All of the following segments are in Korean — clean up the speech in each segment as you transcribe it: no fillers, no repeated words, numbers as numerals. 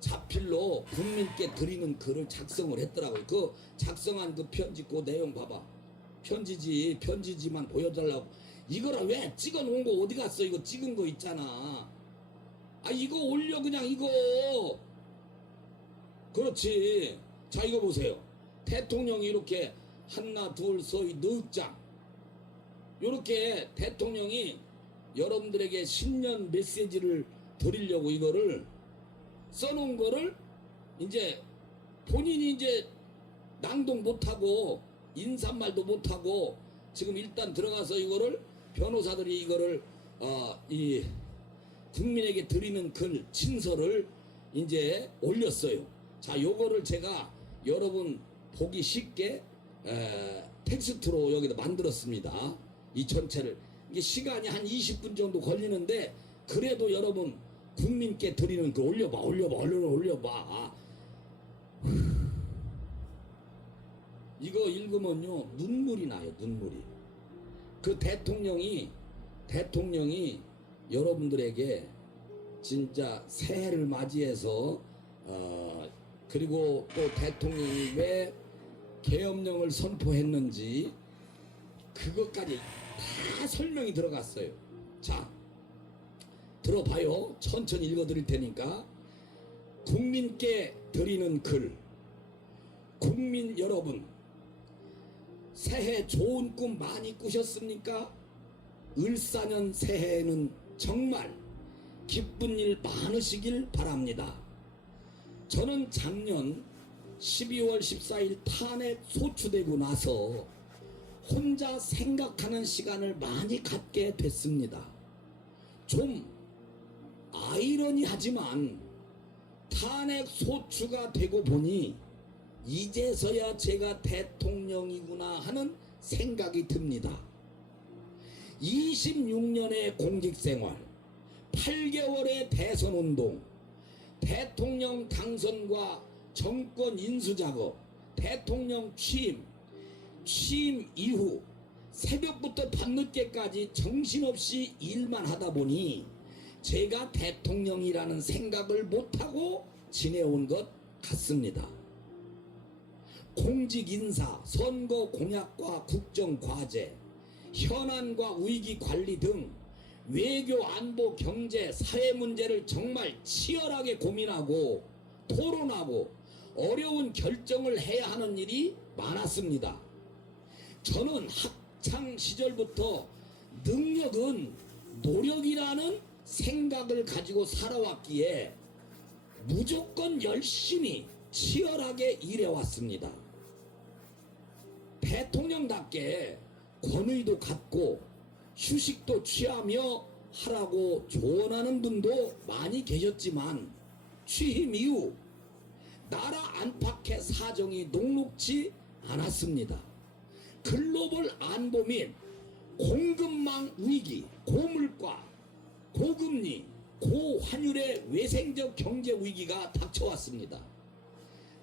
자필로 국민께 드리는 글을 작성을 했더라고요. 그 작성한 그 편지 그 내용 봐봐. 편지지만 보여달라고. 이거를 왜 찍어 놓은 거 어디 갔어? 이거 찍은 거 있잖아. 아 이거 올려 그냥 이거. 그렇지. 자 이거 보세요. 대통령이 이렇게 하나 둘 서이 넉 장 요렇게 대통령이 여러분들에게 신년 메시지를 드리려고 이거를 써놓은 거를 이제 본인이 이제 낭독 못하고 인사말도 못하고 지금 일단 들어가서 이거를 변호사들이 이거를 이 국민에게 드리는 글 친서를 이제 올렸어요. 자 요거를 제가 여러분 보기 쉽게 텍스트로 여기다 만들었습니다. 이 전체를. 이게 시간이 한 20분 정도 걸리는데 그래도 여러분 국민께 드리는 그 올려봐. 이거 읽으면요 눈물이 나요. 눈물이. 그 대통령이 여러분들에게 진짜 새해를 맞이해서 그리고 또 대통령이 왜 계엄령을 선포했는지 그것까지 다 설명이 들어갔어요. 자 들어봐요. 천천히 읽어드릴 테니까. 국민께 드리는 글. 국민 여러분, 새해 좋은 꿈 많이 꾸셨습니까? 을사년 새해에는 정말 기쁜 일 많으시길 바랍니다. 저는 작년 12월 14일 탄핵 소추되고 나서 혼자 생각하는 시간을 많이 갖게 됐습니다. 좀 아이러니하지만 탄핵 소추가 되고 보니 이제서야 제가 대통령이구나 하는 생각이 듭니다. 26년의 공직생활, 8개월의 대선운동, 대통령 당선과 정권 인수작업, 대통령 취임 이후 새벽부터 밤늦게까지 정신없이 일만 하다 보니 제가 대통령이라는 생각을 못하고 지내온 것 같습니다. 공직 인사, 선거 공약과 국정 과제, 현안과 위기 관리 등 외교, 안보, 경제, 사회 문제를 정말 치열하게 고민하고 토론하고 어려운 결정을 해야 하는 일이 많았습니다. 저는 학창 시절부터 능력은 노력이라는 생각을 가지고 살아왔기에 무조건 열심히 치열하게 일해왔습니다. 대통령답게 권위도 갖고 휴식도 취하며 하라고 조언하는 분도 많이 계셨지만 취임 이후 나라 안팎의 사정이 녹록지 않았습니다. 글로벌 안보 및 공급망 위기, 고물가, 고금리, 고환율의 외생적 경제 위기가 닥쳐왔습니다.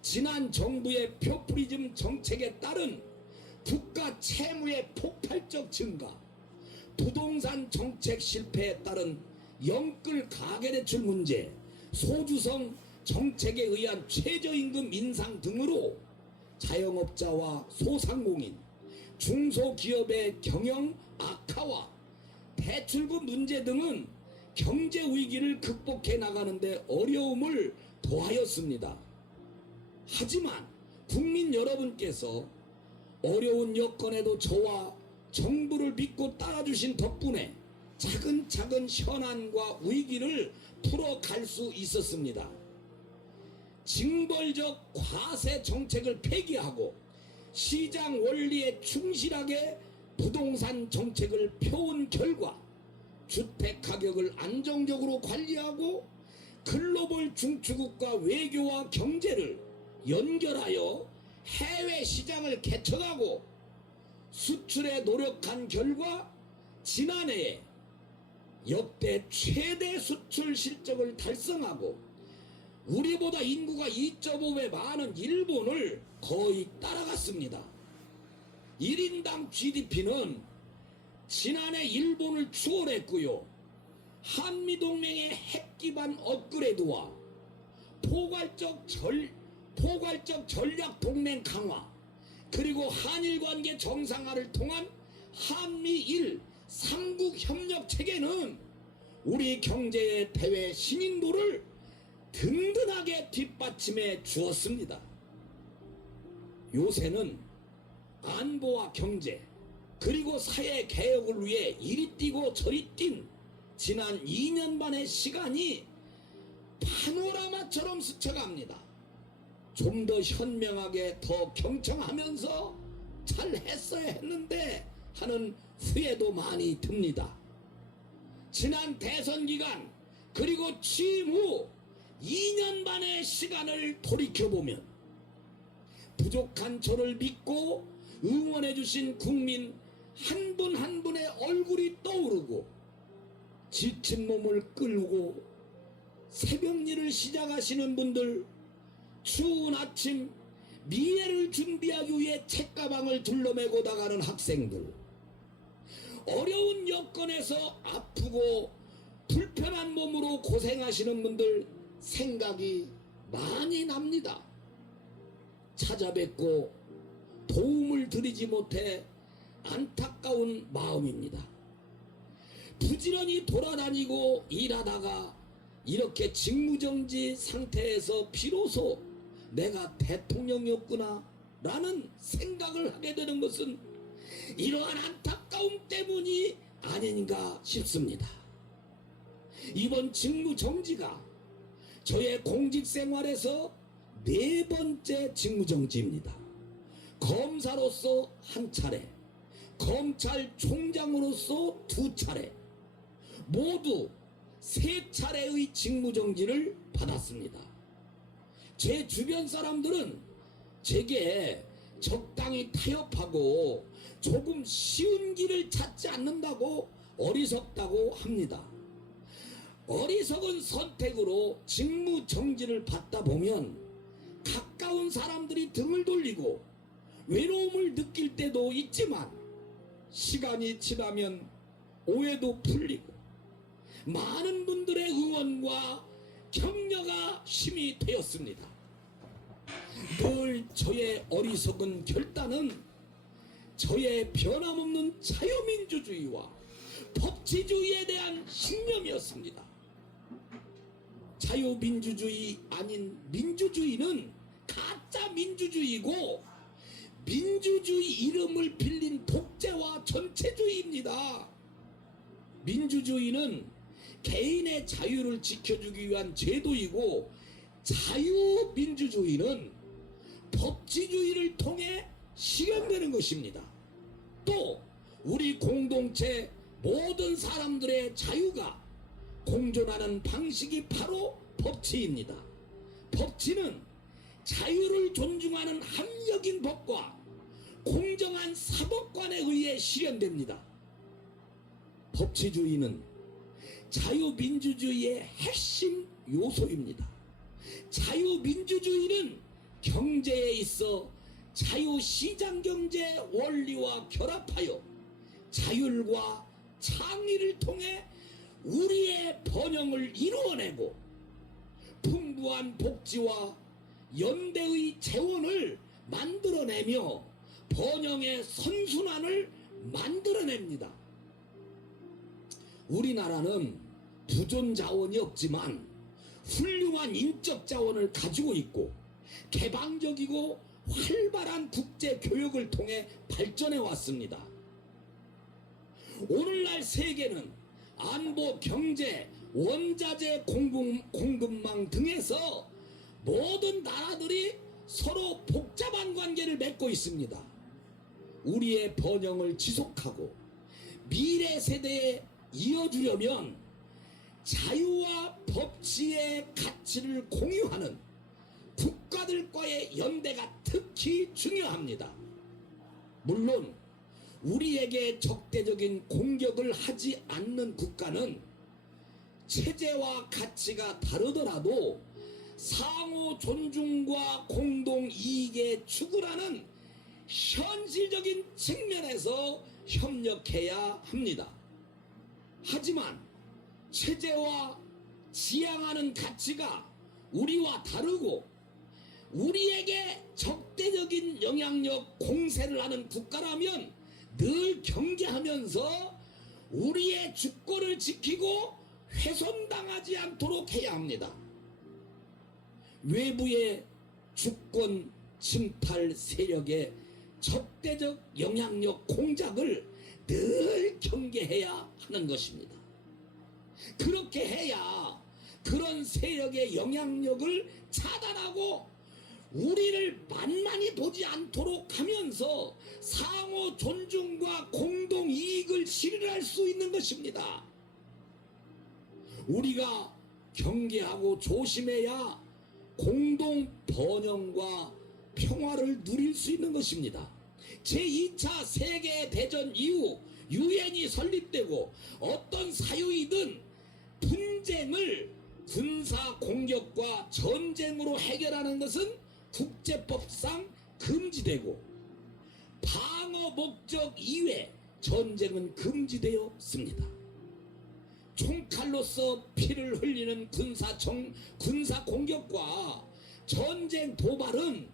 지난 정부의 포퓰리즘 정책에 따른 국가 채무의 폭발적 증가, 부동산 정책 실패에 따른 영끌 가계대출 문제, 소주성 정책에 의한 최저임금 인상 등으로 자영업자와 소상공인, 중소기업의 경영 악화와 대출금 문제 등은 경제 위기를 극복해 나가는데 어려움을 더하였습니다. 하지만 국민 여러분께서 어려운 여건에도 저와 정부를 믿고 따라주신 덕분에 차근차근 현안과 위기를 풀어갈 수 있었습니다. 징벌적 과세 정책을 폐기하고 시장 원리에 충실하게 부동산 정책을 펴온 결과 주택 가격을 안정적으로 관리하고 글로벌 중추국과 외교와 경제를 연결하여 해외 시장을 개척하고 수출에 노력한 결과 지난해에 역대 최대 수출 실적을 달성하고 우리보다 인구가 2.5배 많은 일본을 거의 따라갔습니다. 1인당 GDP는 지난해 일본을 추월했고요. 한미동맹의 핵기반 업그레이드와 포괄적 전략 동맹 강화, 그리고 한일관계 정상화를 통한 한미일 삼국 협력 체계는 우리 경제의 대외 신인도를 든든하게 뒷받침해 주었습니다. 요새는 안보와 경제 그리고 사회 개혁을 위해 이리 뛰고 저리 뛴 지난 2년 반의 시간이 파노라마처럼 스쳐갑니다. 좀 더 현명하게 더 경청하면서 잘 했어야 했는데 하는 후회도 많이 듭니다. 지난 대선 기간 그리고 취임 후 2년 반의 시간을 돌이켜보면 부족한 저를 믿고 응원해주신 국민 한 분 한 분의 얼굴이 떠오르고, 지친 몸을 끌고 새벽 일을 시작하시는 분들, 추운 아침 미래를 준비하기 위해 책가방을 둘러매고 나가는 학생들, 어려운 여건에서 아프고 불편한 몸으로 고생하시는 분들 생각이 많이 납니다. 찾아뵙고 도움을 드리지 못해 안타까운 마음입니다. 부지런히 돌아다니고 일하다가 이렇게 직무정지 상태에서 비로소 내가 대통령이었구나 라는 생각을 하게 되는 것은 이러한 안타까움 때문이 아닌가 싶습니다. 이번 직무정지가 저의 공직생활에서 4번째 직무정지입니다. 검사로서 1차례, 검찰총장으로서 2차례, 모두 3차례의 직무정지를 받았습니다. 제 주변 사람들은 제게 적당히 타협하고 조금 쉬운 길을 찾지 않는다고 어리석다고 합니다. 어리석은 선택으로 직무정지를 받다 보면 가까운 사람들이 등을 돌리고 외로움을 느낄 때도 있지만, 시간이 지나면 오해도 풀리고 많은 분들의 응원과 격려가 힘이 되었습니다. 늘 저의 어리석은 결단은 저의 변함없는 자유민주주의와 법치주의에 대한 신념이었습니다. 자유민주주의 아닌 민주주의는 가짜 민주주의고, 민주주의 이름을 빌린 독재와 전체주의입니다. 민주주의는 개인의 자유를 지켜주기 위한 제도이고, 자유민주주의는 법치주의를 통해 실현되는 것입니다. 또 우리 공동체 모든 사람들의 자유가 공존하는 방식이 바로 법치입니다. 법치는 자유를 존중하는 합리적인 법과 공정한 사법관에 의해 실현됩니다. 법치주의는 자유민주주의의 핵심 요소입니다. 자유민주주의는 경제에 있어 자유시장경제 원리와 결합하여 자율과 창의를 통해 우리의 번영을 이루어내고, 풍부한 복지와 연대의 재원을 만들어내며 번영의 선순환을 만들어냅니다. 우리나라는 부존 자원이 없지만 훌륭한 인적 자원을 가지고 있고, 개방적이고 활발한 국제 교역을 통해 발전해 왔습니다. 오늘날 세계는 안보, 경제, 원자재 공급망 등에서 모든 나라들이 서로 복잡한 관계를 맺고 있습니다. 우리의 번영을 지속하고 미래 세대에 이어주려면 자유와 법치의 가치를 공유하는 국가들과의 연대가 특히 중요합니다. 물론 우리에게 적대적인 공격을 하지 않는 국가는 체제와 가치가 다르더라도 상호 존중과 공동 이익에 추구하는 현실적인 측면에서 협력해야 합니다. 하지만 체제와 지향하는 가치가 우리와 다르고 우리에게 적대적인 영향력 공세를 하는 국가라면 늘 경계하면서 우리의 주권을 지키고 훼손당하지 않도록 해야 합니다. 외부의 주권 침탈 세력의 적대적 영향력 공작을 늘 경계해야 하는 것입니다. 그렇게 해야 그런 세력의 영향력을 차단하고 우리를 만만히 보지 않도록 하면서 상호 존중과 공동 이익을 실현할 수 있는 것입니다. 우리가 경계하고 조심해야 공동 번영과 평화를 누릴 수 있는 것입니다. 제2차 세계대전 이후 유엔이 설립되고 어떤 사유이든 분쟁을 군사 공격과 전쟁으로 해결하는 것은 국제법상 금지되고 방어 목적 이외 전쟁은 금지되었습니다. 총칼로서 피를 흘리는 군사 공격과 전쟁 도발은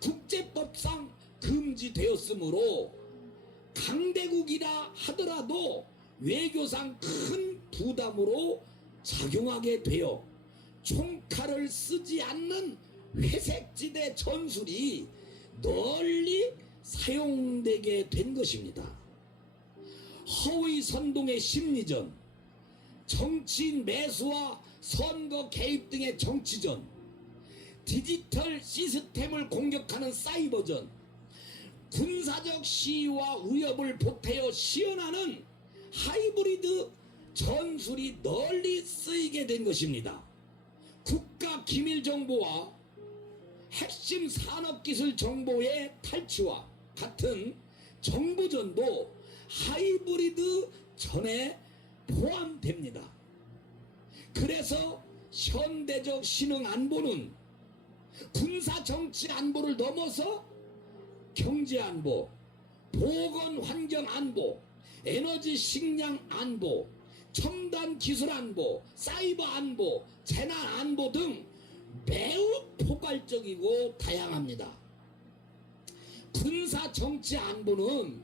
국제법상 금지되었으므로 강대국이라 하더라도 외교상 큰 부담으로 작용하게 되어 총칼을 쓰지 않는 회색지대 전술이 널리 사용되게 된 것입니다. 허위 선동의 심리전, 정치인 매수와 선거 개입 등의 정치전, 디지털 시스템을 공격하는 사이버전, 군사적 시위와 위협을 보태어 시연하는 하이브리드 전술이 널리 쓰이게 된 것입니다. 국가 기밀 정보와 핵심 산업기술 정보의 탈취와 같은 정보전도 하이브리드 전에 포함됩니다. 그래서 현대적 신흥 안보는 군사 정치 안보를 넘어서 경제 안보, 보건 환경 안보, 에너지 식량 안보, 첨단 기술 안보, 사이버 안보, 재난 안보 등 매우 포괄적이고 다양합니다. 군사 정치 안보는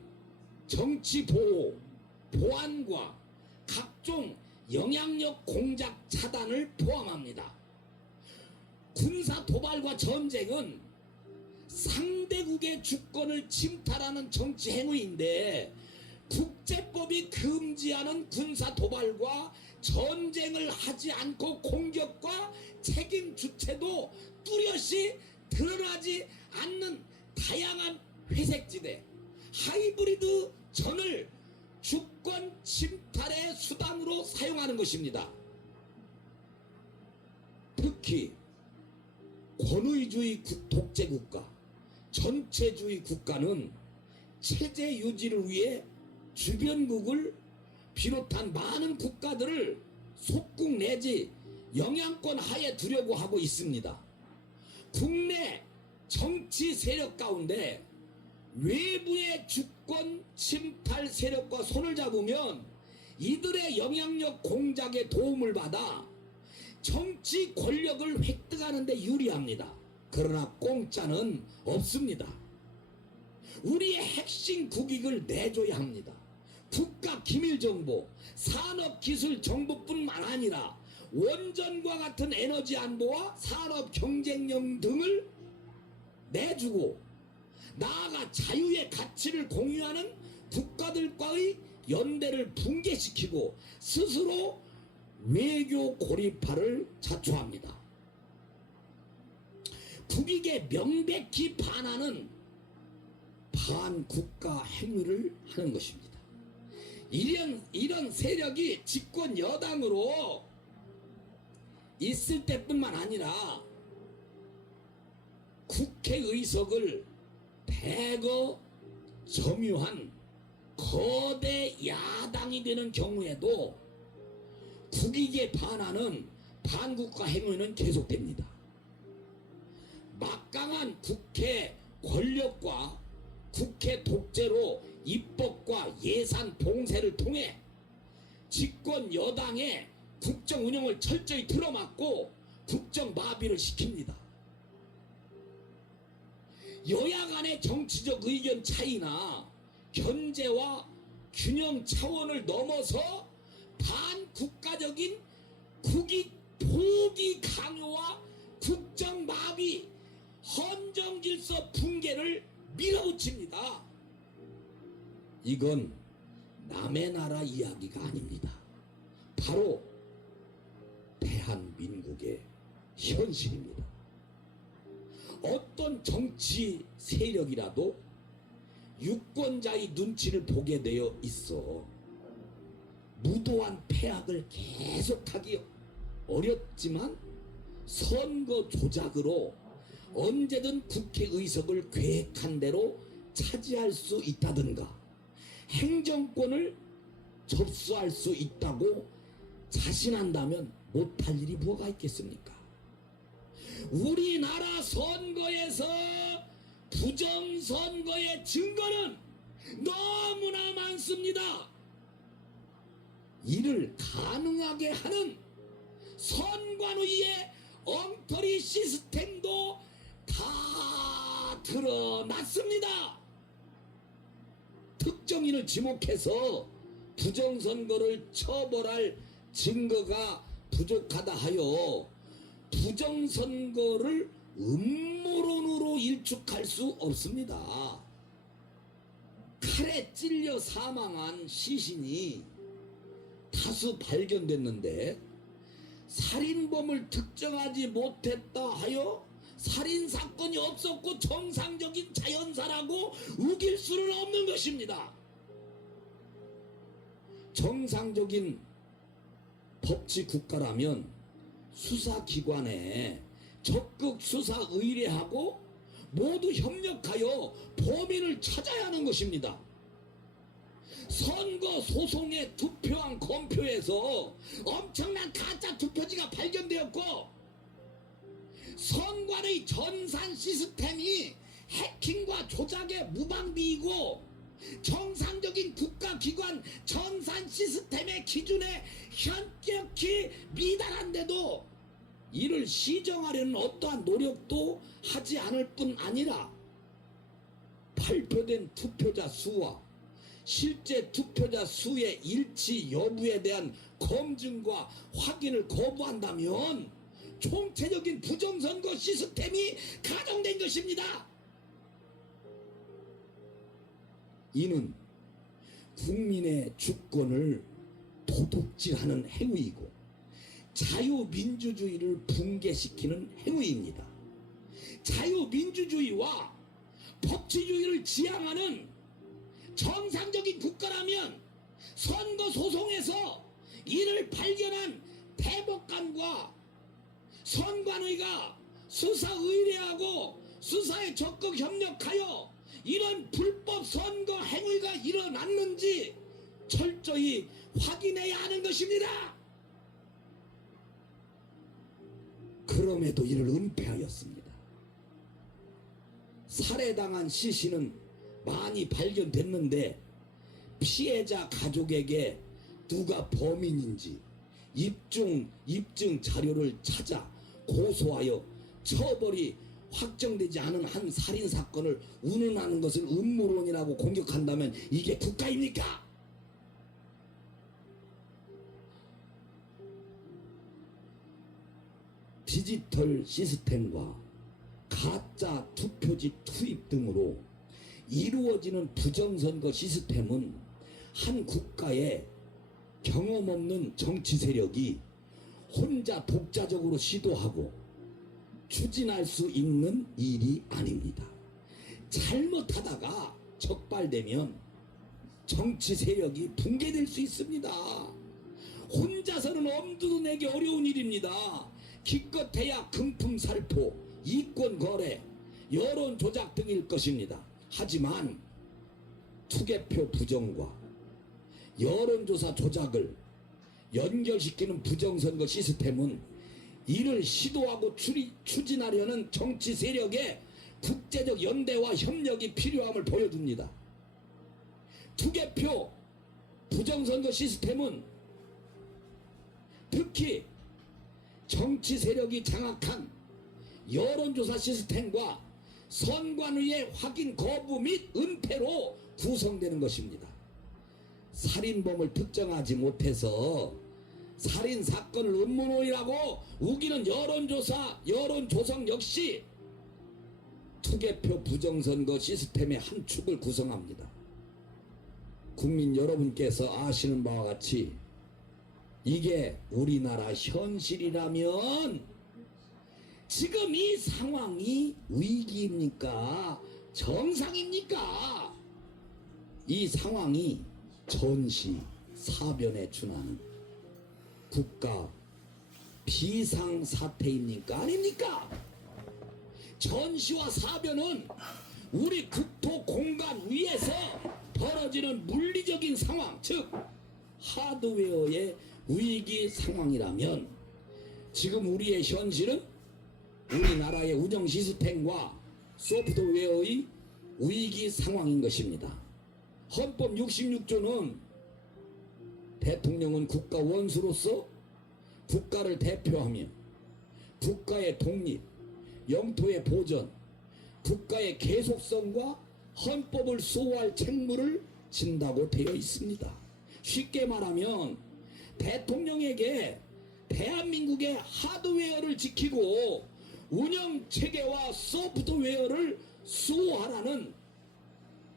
정치 보호, 보안과 각종 영향력 공작 차단을 포함합니다. 군사 도발과 전쟁은 상대국의 주권을 침탈하는 정치 행위인데 국제법이 금지하는 군사 도발과 전쟁을 하지 않고 공격과 책임 주체도 뚜렷이 드러나지 않는 다양한 회색지대 하이브리드 전을 주권 침탈의 수단으로 사용하는 것입니다. 특히 권위주의 독재국가, 전체주의 국가는 체제 유지를 위해 주변국을 비롯한 많은 국가들을 속국 내지 영향권 하에 두려고 하고 있습니다. 국내 정치 세력 가운데 외부의 주권 침탈 세력과 손을 잡으면 이들의 영향력 공작에 도움을 받아 정치 권력을 획득하는 데 유리합니다. 그러나 공짜는 없습니다. 우리의 핵심 국익을 내줘야 합니다. 국가 기밀정보, 산업기술 정보뿐만 아니라 원전과 같은 에너지 안보와 산업 경쟁력 등을 내주고 나아가 자유의 가치를 공유하는 국가들과의 연대를 붕괴시키고 스스로 외교 고립화를 자초합니다. 국익에 명백히 반하는 반국가 행위를 하는 것입니다. 이런 세력이 집권 여당으로 있을 때뿐만 아니라 국회의석을 대거 점유한 거대 야당이 되는 경우에도 국익에 반하는 반국가 행위는 계속됩니다. 막강한 국회 권력과 국회 독재로 입법과 예산 봉쇄를 통해 집권 여당의 국정 운영을 철저히 틀어막고 국정 마비를 시킵니다. 여야 간의 정치적 의견 차이나 견제와 균형 차원을 넘어서 반국가적인 국익 포기 강요와 국정 마비, 헌정 질서 붕괴를 밀어붙입니다. 이건 남의 나라 이야기가 아닙니다. 바로 대한민국의 현실입니다. 어떤 정치 세력이라도 유권자의 눈치를 보게 되어 있어 무도한 폐악을 계속하기 어렵지만 선거 조작으로 언제든 국회의석을 계획한 대로 차지할 수 있다든가 행정권을 접수할 수 있다고 자신한다면 못할 일이 뭐가 있겠습니까? 우리나라 선거에서 부정선거의 증거는 너무나 많습니다. 이를 가능하게 하는 선관위의 엉터리 시스템도 다 드러났습니다. 특정인을 지목해서 부정선거를 처벌할 증거가 부족하다 하여 부정선거를 음모론으로 일축할 수 없습니다. 칼에 찔려 사망한 시신이 다수 발견됐는데 살인범을 특정하지 못했다 하여 살인사건이 없었고 정상적인 자연사라고 우길 수는 없는 것입니다. 정상적인 법치국가라면 수사기관에 적극 수사 의뢰하고 모두 협력하여 범인을 찾아야 하는 것입니다. 선거 소송의 투표한 검표에서 엄청난 가짜 투표지가 발견되었고 선관의 전산 시스템이 해킹과 조작의 무방비이고 정상적인 국가기관 전산 시스템의 기준에 현격히 미달한데도 이를 시정하려는 어떠한 노력도 하지 않을 뿐 아니라 발표된 투표자 수와 실제 투표자 수의 일치 여부에 대한 검증과 확인을 거부한다면 총체적인 부정선거 시스템이 가동된 것입니다. 이는 국민의 주권을 도둑질하는 행위이고 자유민주주의를 붕괴시키는 행위입니다. 자유민주주의와 법치주의를 지향하는 정상적인 국가라면 선거 소송에서 이를 발견한 대법관과 선관위가 수사 의뢰하고 수사에 적극 협력하여 이런 불법 선거 행위가 일어났는지 철저히 확인해야 하는 것입니다. 그럼에도 이를 은폐하였습니다. 살해당한 시신은 많이 발견됐는데 피해자 가족에게 누가 범인인지 입증 자료를 찾아 고소하여 처벌이 확정되지 않은 한 살인사건을 운운하는 것을 음모론이라고 공격한다면 이게 국가입니까? 디지털 시스템과 가짜 투표지 투입 등으로 이루어지는 부정선거 시스템은 한 국가의 경험 없는 정치 세력이 혼자 독자적으로 시도하고 추진할 수 있는 일이 아닙니다. 잘못하다가 적발되면 정치 세력이 붕괴될 수 있습니다. 혼자서는 엄두도 내기 어려운 일입니다. 기껏해야 금품살포, 이권거래, 여론조작 등일 것입니다. 하지만 투개표 부정과 여론조사 조작을 연결시키는 부정선거 시스템은 이를 시도하고 추진하려는 정치 세력의 국제적 연대와 협력이 필요함을 보여줍니다. 투개표 부정선거 시스템은 특히 정치 세력이 장악한 여론조사 시스템과 선관위의 확인 거부 및 은폐로 구성되는 것입니다. 살인범을 특정하지 못해서 살인사건을 음모론이라고 우기는 여론조사, 여론조성 역시 투개표 부정선거 시스템의 한 축을 구성합니다. 국민 여러분께서 아시는 바와 같이 이게 우리나라 현실이라면 지금 이 상황이 위기입니까? 정상입니까? 이 상황이 전시 사변에 준하는 국가 비상사태입니까? 아닙니까? 전시와 사변은 우리 국토 공간 위에서 벌어지는 물리적인 상황, 즉 하드웨어의 위기 상황이라면 지금 우리의 현실은 우리나라의 운영 시스템과 소프트웨어의 위기 상황인 것입니다. 헌법 66조는 대통령은 국가 원수로서 국가를 대표하며 국가의 독립, 영토의 보전, 국가의 계속성과 헌법을 수호할 책무를 진다고 되어 있습니다. 쉽게 말하면 대통령에게 대한민국의 하드웨어를 지키고 운영 체계와 소프트웨어를 수호하라는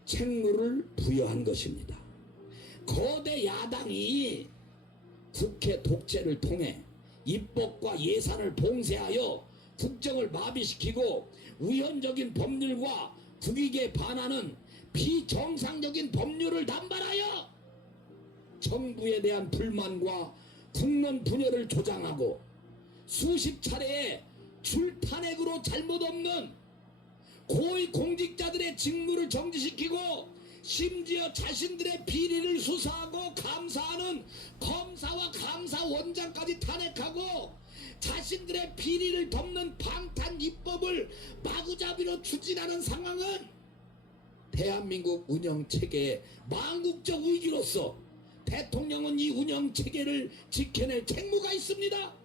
책무를 부여한 것입니다. 거대 야당이 국회 독재를 통해 입법과 예산을 봉쇄하여 국정을 마비시키고 우연적인 법률과 국익에 반하는 비정상적인 법률을 남발하여 정부에 대한 불만과 국론 분열을 조장하고 수십 차례의 출탄핵으로 잘못 없는 고위 공직자들의 직무를 정지시키고 심지어 자신들의 비리를 수사하고 감사하는 검사와 감사원장까지 탄핵하고 자신들의 비리를 덮는 방탄 입법을 마구잡이로 추진하는 상황은 대한민국 운영체계의 망국적 위기로서 대통령은 이 운영체계를 지켜낼 책무가 있습니다.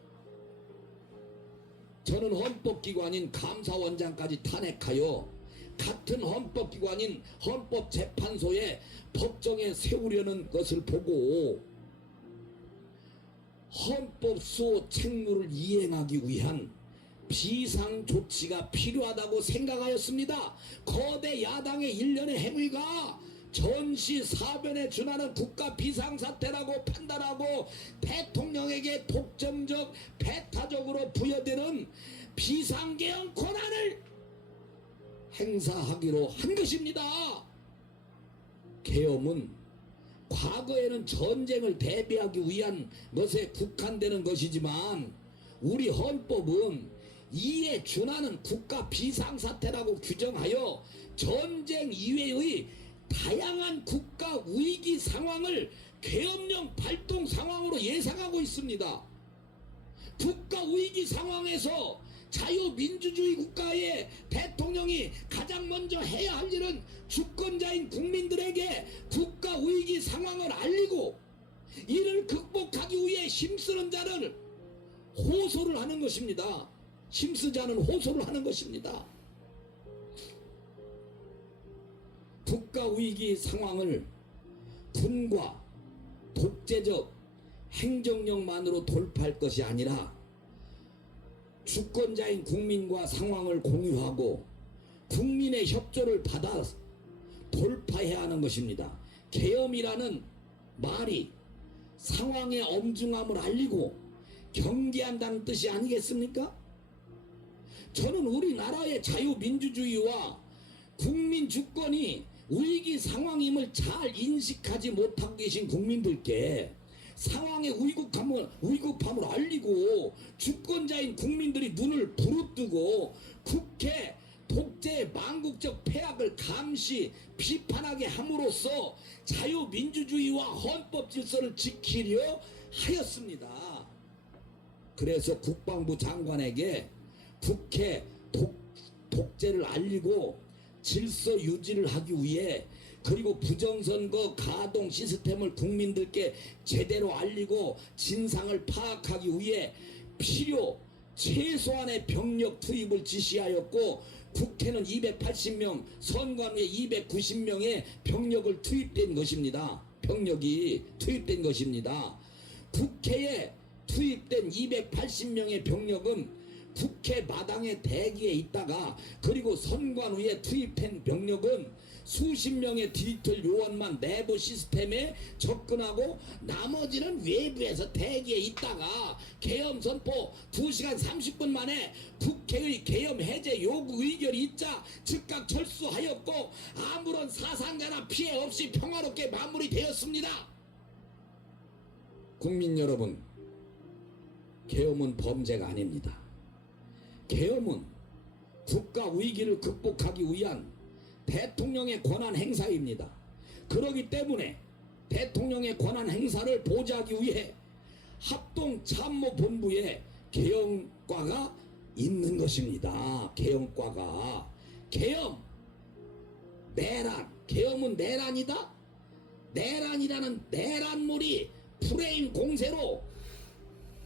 저는 헌법기관인 감사원장까지 탄핵하여 같은 헌법기관인 헌법재판소에 법정에 세우려는 것을 보고 헌법 수호 책무를 이행하기 위한 비상조치가 필요하다고 생각하였습니다. 거대 야당의 일련의 행위가 전시사변에 준하는 국가 비상사태라고 판단하고 대통령에게 독점적 배타적으로 부여되는 비상계엄 권한을 행사하기로 한 것입니다. 계엄은 과거에는 전쟁을 대비하기 위한 것에 국한되는 것이지만 우리 헌법은 이에 준하는 국가 비상사태라고 규정하여 전쟁 이외의 다양한 국가 위기 상황을 계엄령 발동 상황으로 예상하고 있습니다. 국가 위기 상황에서 자유민주주의 국가의 대통령이 가장 먼저 해야 할 일은 주권자인 국민들에게 국가 위기 상황을 알리고 이를 극복하기 위해 힘쓰는 자를 호소를 하는 것입니다. 힘쓰자는 호소를 하는 것입니다. 국가 위기 상황을 군과 독재적 행정력만으로 돌파할 것이 아니라 주권자인 국민과 상황을 공유하고 국민의 협조를 받아 돌파해야 하는 것입니다. 계엄이라는 말이 상황의 엄중함을 알리고 경계한다는 뜻이 아니겠습니까? 저는 우리나라의 자유민주주의와 국민 주권이 위기 상황임을 잘 인식하지 못하고 계신 국민들께 상황의 위급함을 알리고 주권자인 국민들이 눈을 부릅뜨고 국회 독재의 망국적 폐악을 감시 비판하게 함으로써 자유민주주의와 헌법 질서를 지키려 하였습니다. 그래서 국방부 장관에게 국회 독재를 알리고 질서 유지를 하기 위해 그리고 부정선거 가동 시스템을 국민들께 제대로 알리고 진상을 파악하기 위해 필요 최소한의 병력 투입을 지시하였고, 국회는 280명, 선관위에 290명의 병력을 투입된 것입니다. 병력이 투입된 것입니다. 국회에 투입된 280명의 병력은 국회 마당에 대기에 있다가, 그리고 선관위에 투입된 병력은 수십 명의 디지털 요원만 내부 시스템에 접근하고, 나머지는 외부에서 대기에 있다가 계엄 선포 2시간 30분 만에 국회의 계엄 해제 요구 의결이 있자 즉각 철수하였고, 아무런 사상자나 피해 없이 평화롭게 마무리되었습니다. 국민 여러분, 계엄은 범죄가 아닙니다. 계엄은 국가 위기를 극복하기 위한 대통령의 권한 행사입니다. 그렇기 때문에 대통령의 권한 행사를 보좌하기 위해 합동참모본부에 계엄과가 있는 것입니다. 계엄과가. 계엄, 내란, 계엄은 내란이다? 내란이라는 내란몰이 프레임 공세로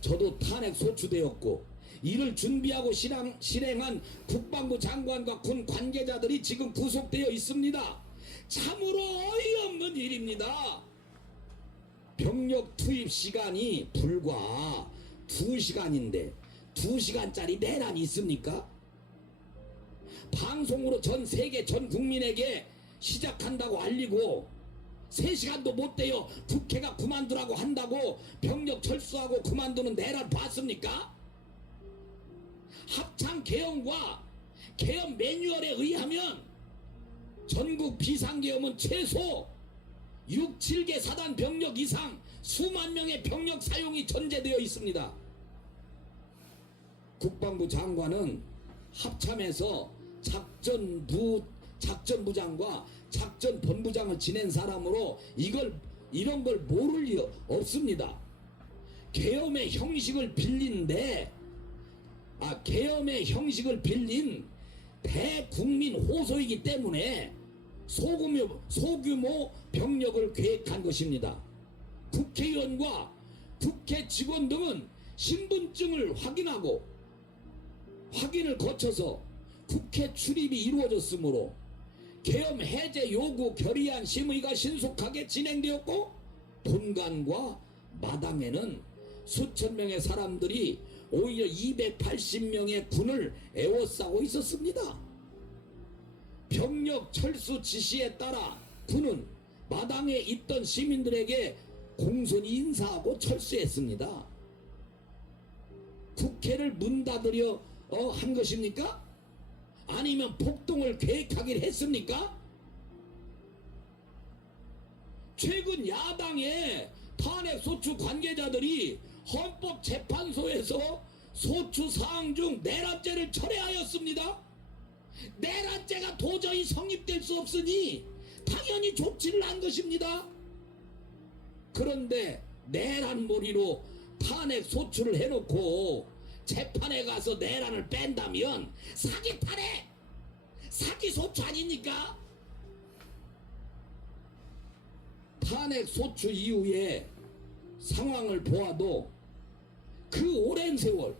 저도 탄핵 소추되었고, 이를 준비하고 실행한 국방부 장관과 군 관계자들이 지금 구속되어 있습니다. 참으로 어이없는 일입니다. 병력 투입 시간이 불과 2시간인데 2시간짜리 내란이 있습니까? 방송으로 전 세계 전 국민에게 시작한다고 알리고 3시간도 못 돼요 국회가 그만두라고 한다고 병력 철수하고 그만두는 내란 봤습니까? 합참 계엄과 계엄 매뉴얼에 의하면 전국 비상계엄은 최소 6, 7개 사단 병력 이상 수만 명의 병력 사용이 전제되어 있습니다. 국방부 장관은 합참에서 작전부장과 작전본부장을 지낸 사람으로 이런 걸 모를 리 없습니다. 계엄의 형식을 빌린 대국민 호소이기 때문에 소규모 병력을 계획한 것입니다. 국회의원과 국회 직원 등은 신분증을 확인을 거쳐서 국회 출입이 이루어졌으므로 계엄 해제 요구 결의안 심의가 신속하게 진행되었고, 본관과 마당에는 수천 명의 사람들이 오히려 280명의 군을 에워싸고 있었습니다. 병력 철수 지시에 따라 군은 마당에 있던 시민들에게 공손히 인사하고 철수했습니다. 국회를 문 닫으려 한 것입니까? 아니면 폭동을 계획하기를 했습니까? 최근 야당의 탄핵 소추 관계자들이 헌법재판소에서 소추 사항 중 내란죄를 철회하였습니다. 내란죄가 도저히 성립될 수 없으니 당연히 조치를 한 것입니다. 그런데 내란몰이로 탄핵 소추를 해놓고 재판에 가서 내란을 뺀다면 사기 탄핵, 사기 소추 아닙니까? 탄핵 소추 이후에 상황을 보아도 그 오랜 세월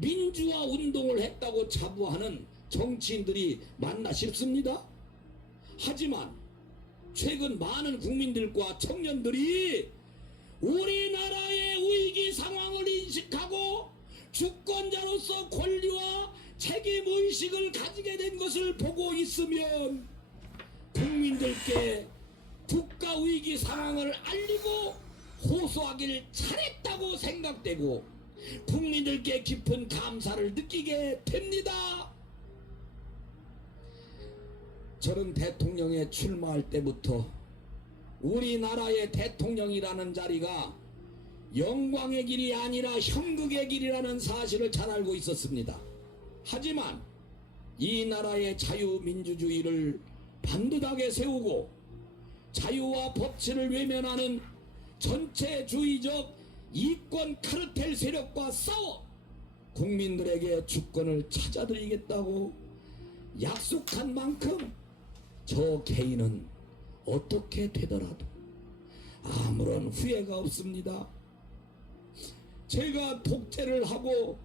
민주화 운동을 했다고 자부하는 정치인들이 맞나 싶습니다. 하지만 최근 많은 국민들과 청년들이 우리나라의 위기 상황을 인식하고 주권자로서 권리와 책임의식을 가지게 된 것을 보고 있으면 국민들께 국가위기 상황을 알리고 호소하기를 잘했다고 생각되고 국민들께 깊은 감사를 느끼게 됩니다. 저는 대통령에 출마할 때부터 우리나라의 대통령이라는 자리가 영광의 길이 아니라 형극의 길이라는 사실을 잘 알고 있었습니다. 하지만 이 나라의 자유민주주의를 반듯하게 세우고 자유와 법치를 외면하는 전체주의적 이권 카르텔 세력과 싸워 국민들에게 주권을 찾아드리겠다고 약속한 만큼 저 개인은 어떻게 되더라도 아무런 후회가 없습니다. 제가 독재를 하고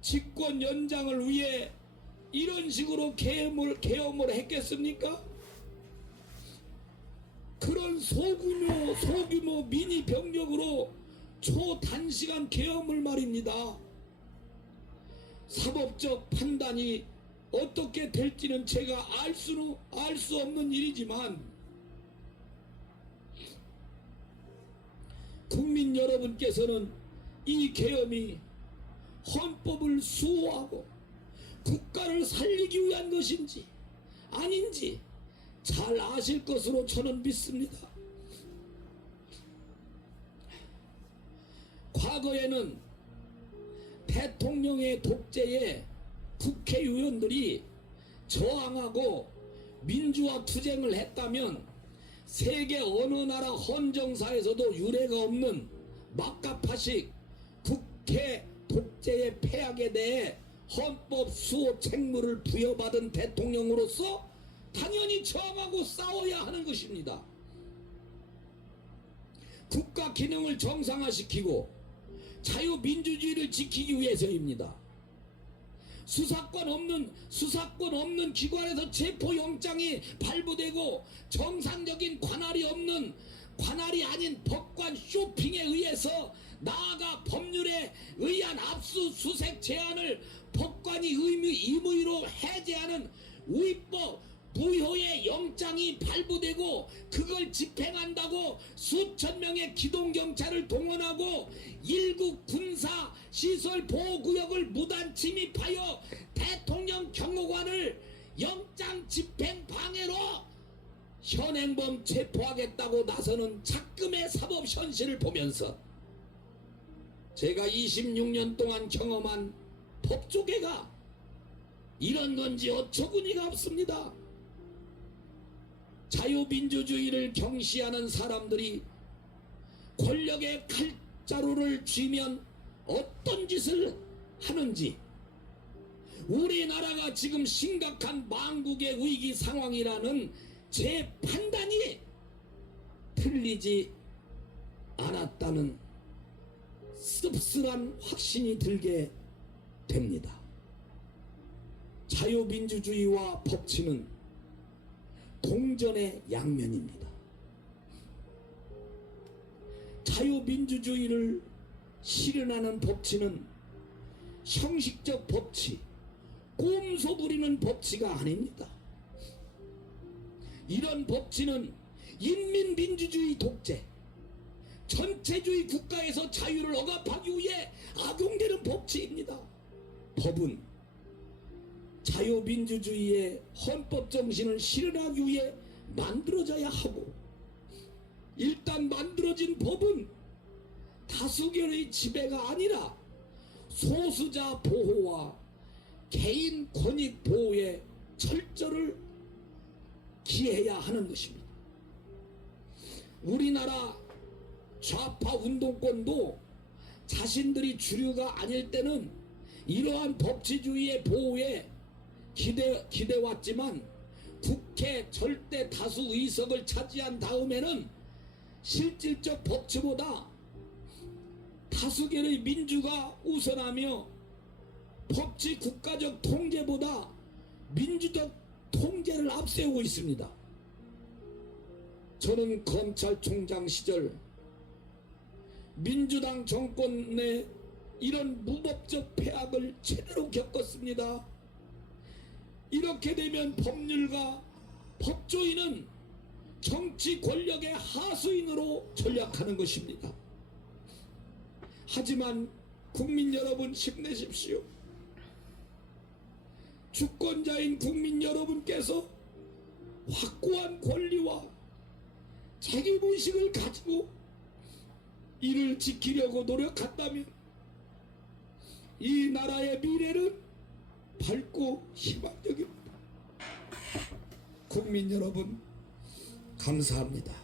집권 연장을 위해 이런 식으로 계엄을 했겠습니까? 그런 소규모 미니 병력으로 초단시간 계엄을 말입니다. 사법적 판단이 어떻게 될지는 제가 알 수 없는 일이지만 국민 여러분께서는 이 계엄이 헌법을 수호하고 국가를 살리기 위한 것인지 아닌지 잘 아실 것으로 저는 믿습니다. 과거에는 대통령의 독재에 국회의원들이 저항하고 민주화 투쟁을 했다면 세계 어느 나라 헌정사에서도 유례가 없는 막가파식 국회 독재의 폐악에 대해 헌법 수호 책무를 부여받은 대통령으로서 당연히 저항하고 싸워야 하는 것입니다. 국가 기능을 정상화시키고 자유민주주의를 지키기 위해서입니다. 수사권 없는 기관에서 체포영장이 발부되고 정상적인 관할이 아닌 법관 쇼핑에 의해서 나아가 법률에 의한 압수수색 제한을 법관이 임의로 해제하는 위법 무효의 영장이 발부되고 그걸 집행한다고 수천 명의 기동경찰을 동원하고 일부 군사시설 보호구역을 무단 침입하여 대통령 경호관을 영장 집행 방해로 현행범 체포하겠다고 나서는 작금의 사법 현실을 보면서 제가 26년 동안 경험한 법조계가 이런 건지 어처구니가 없습니다. 자유민주주의를 경시하는 사람들이 권력의 칼자루를 쥐면 어떤 짓을 하는지, 우리나라가 지금 심각한 망국의 위기 상황이라는 제 판단이 틀리지 않았다는 씁쓸한 확신이 들게 됩니다. 자유민주주의와 법치는 동전의 양면입니다. 자유민주주의를 실현하는 법치는 형식적 법치, 꼼수 부리는 법치가 아닙니다. 이런 법치는 인민민주주의 독재, 전체주의 국가에서 자유를 억압하기 위해 악용되는 법치입니다. 법은 자유민주주의의 헌법 정신을 실현하기 위해 만들어져야 하고, 일단 만들어진 법은 다수결의 지배가 아니라 소수자 보호와 개인 권익 보호에 철저를 기해야 하는 것입니다. 우리나라 좌파 운동권도 자신들이 주류가 아닐 때는 이러한 법치주의의 보호에 기대왔지만 국회 절대 다수 의석을 차지한 다음에는 실질적 법치보다 다수결의 민주가 우선하며 법치 국가적 통제보다 민주적 통제를 앞세우고 있습니다. 저는 검찰총장 시절 민주당 정권 내 이런 무법적 폐악을 제대로 겪었습니다. 이렇게 되면 법률가 법조인은 정치 권력의 하수인으로 전락하는 것입니다. 하지만 국민 여러분 힘내십시오. 주권자인 국민 여러분께서 확고한 권리와 책임의식을 가지고 이를 지키려고 노력한다면 이 나라의 미래는 밝고 희망적입니다. 국민 여러분 감사합니다.